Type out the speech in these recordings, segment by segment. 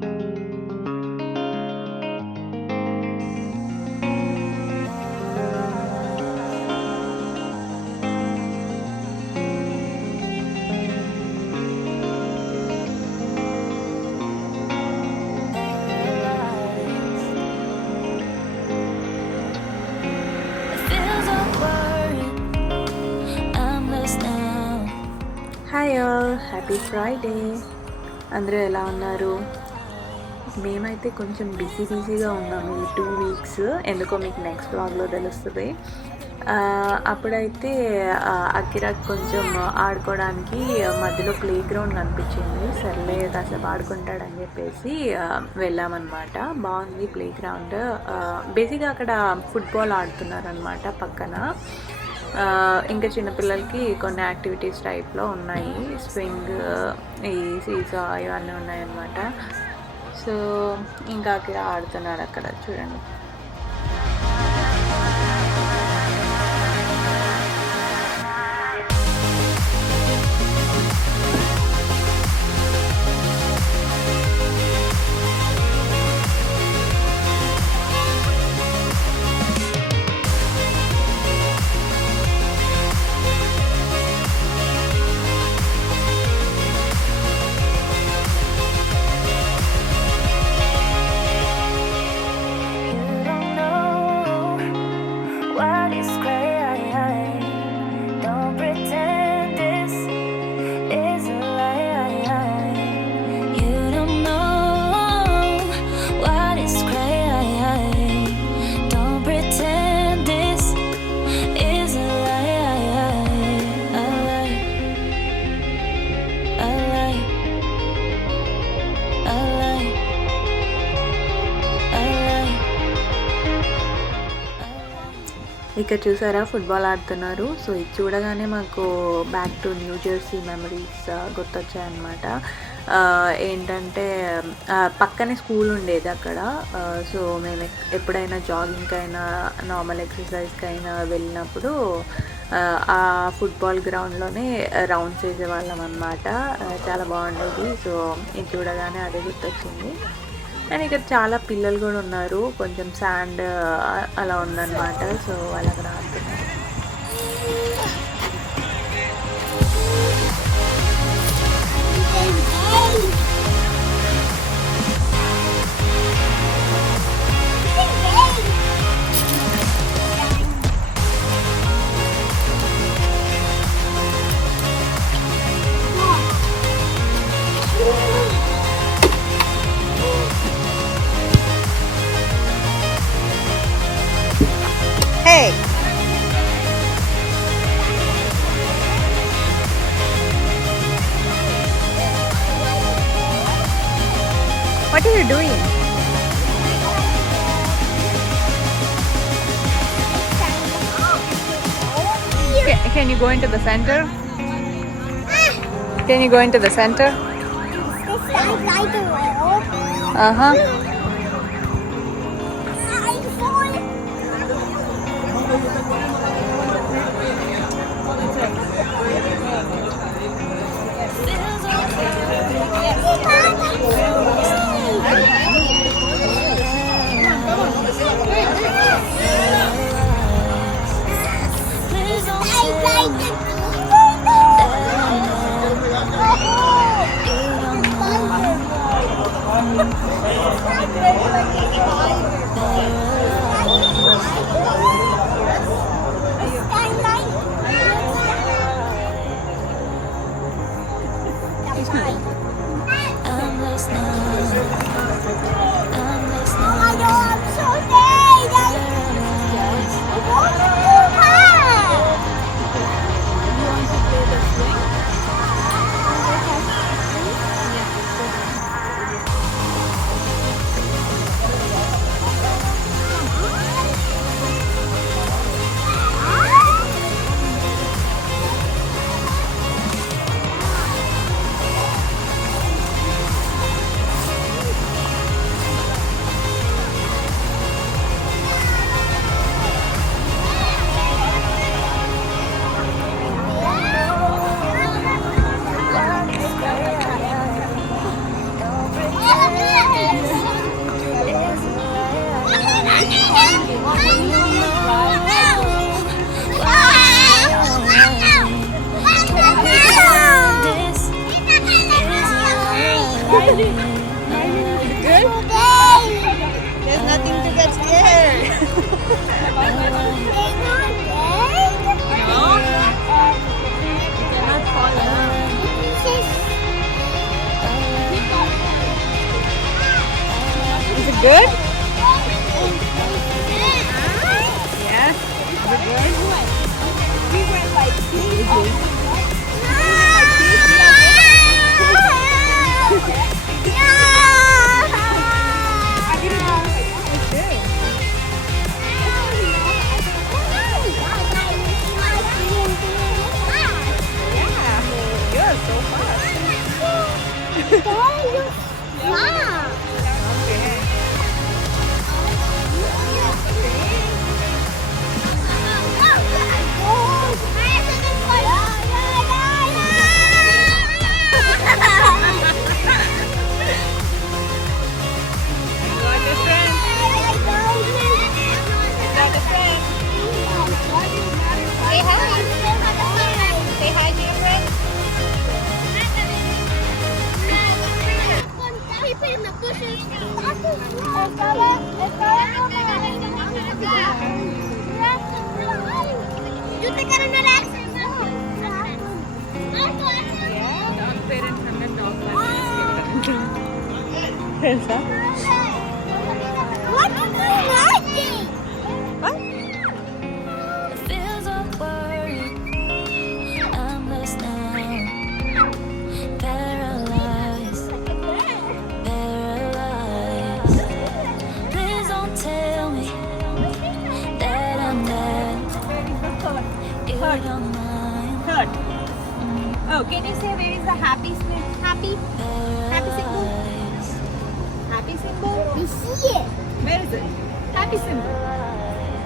Hi all, happy Friday. అందరూ ఎలా ఉన్నారు? మేమైతే కొంచెం బిజీగా ఉన్నాము ఈ 2 వీక్స్. ఎందుకో మీకు నెక్స్ట్ వ్లాగ్లో తెలుస్తుంది. అప్పుడైతే అకిరాకి కొంచెం ఆడుకోవడానికి మధ్యలో ప్లే గ్రౌండ్ కనిపించింది. సర్లే కాసేపు ఆడుకుంటాడని చెప్పేసి వెళ్ళామన్నమాట. బాగుంది ప్లే గ్రౌండ్. బేసిక్గా అక్కడ ఫుట్బాల్ ఆడుతున్నారనమాట పక్కన. ఇంకా చిన్నపిల్లలకి కొన్ని యాక్టివిటీస్ టైప్లో ఉన్నాయి. స్వింగ్, ఈ సీసా ఇవన్నీ ఉన్నాయన్నమాట. సో ఇంకా అక్కడ ఆడుతున్నాడు అక్కడ చూడండి. ఇక్కడ చూసారా ఫుట్బాల్ ఆడుతున్నారు. సో ఇది చూడగానే మాకు back to New Jersey memories గుర్తొచ్చాయన్నమాట. ఏంటంటే పక్కనే స్కూల్ ఉండేది అక్కడ. సో మేము ఎప్పుడైనా జాగింగ్కి అయినా నార్మల్ ఎక్సర్సైజ్కి అయినా వెళ్ళినప్పుడు ఆ ఫుట్బాల్ గ్రౌండ్లోనే రౌండ్స్ వేసేవాళ్ళం అన్నమాట. చాలా బాగుండేది. సో ఇది చూడగానే అదే గుర్తొచ్చింది. అండ్ ఇక్కడ చాలా పిల్లలు కూడా ఉన్నారు. కొంచెం శాండ్ అలా ఉందన్నమాట. సో వాళ్ళు అక్కడ ఆడుతున్నారు. Hey! What are you doing? Can you go into the center? Can you go into the center? Uh-huh. Good? There's nothing to get scared. No? You cannot fall down. Is it good? Yeah? Is it good? We went like You're so fast. Okay. Got a friend. Got a friend. Say hi. Say hi to your friend. People in the bushes. You think I'm not accent? Dog parents and dog parents. తెలుసా? What are you liking? Feels awkward. I'm lost now. Paralyzed. Paralyzed. Please don't tell me that I'm dead. You don't mind. Third. Oh, can you say where is the happy symbol? Happy symbol? Paralyzed. Happy symbol? I see it. Where is it? Happy symbol.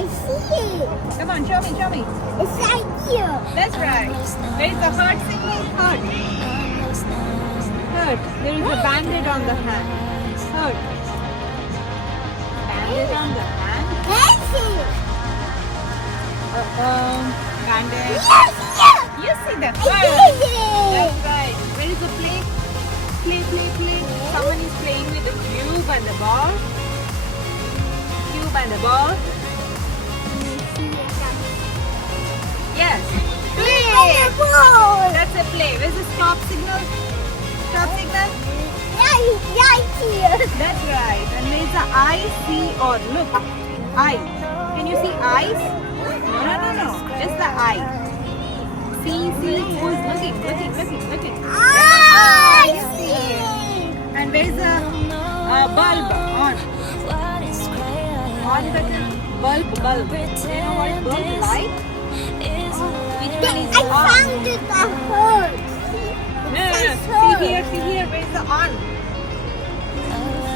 I see it. Come on, show me, show me. It's right here. That's right. Where is the heart symbol? Heart. I'm lost now. Heart. There is a bandage on the hand. Heart. Bandage on the hand. That's it. Bandage. Yes, yes. You see that? I Right. see it. That's right. Where is the play? Play. Someone is playing with the cube and the ball. Cube and the ball. Yes. Play. That's a play. Where's the stop signal? Stop signal? Right here. That's right. And there's the I, see, or look. I. Can you see eyes? No. Just the I. See. Who's looking? I you see it. And where's the bulb on? What is On the bulb. You know what is bulb? Light? Which one is I on? found it at home. No. See here. Where's the on?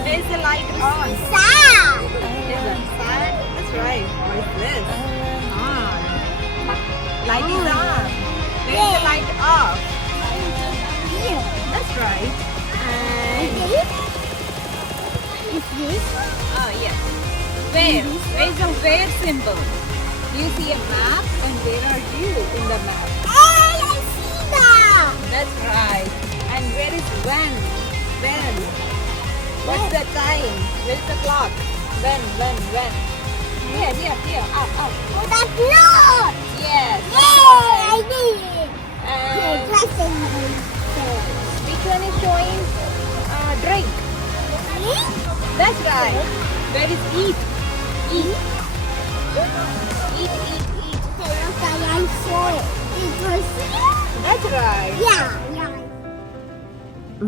Where's the light on? Sad. Is that sad? That's right. What is this? On. Light is on. Where's the light off? Here. That's right. And Is this? oh yes. Where? Where's the where symbol? You see a map, and where are you in the map? Hey, I see that. That's right. And where is when? When? What's the time? Where's the clock? When? Here. Up. Oh, that's not. Yes. Yay, I did it. And Blessing which one is showing drink? me. That's right. Where is eat? Eat. I saw it. It was here. That's right. Yeah.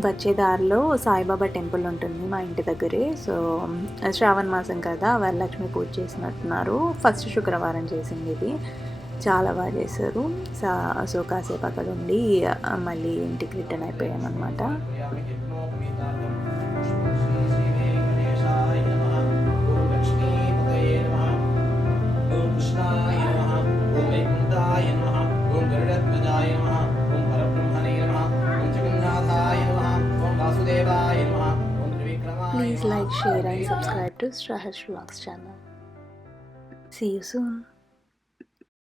వచ్చే దారిలో Saibaba temple ఉంటుంది మా ఇంటి దగ్గరే. So శ్రావణ మాసం కదా, వరలక్ష్మి పూజ చేసినట్టున్నారు. First శుక్రవారం చేసింది ఇది. చాలా బాగా చేశారు. సో కాసేపు అక్కడ ఉండి మళ్ళీ ఇంటికి return అయిపోయామన్నమాట. Please like, share and subscribe to Straharsh Vlogs channel. See you soon.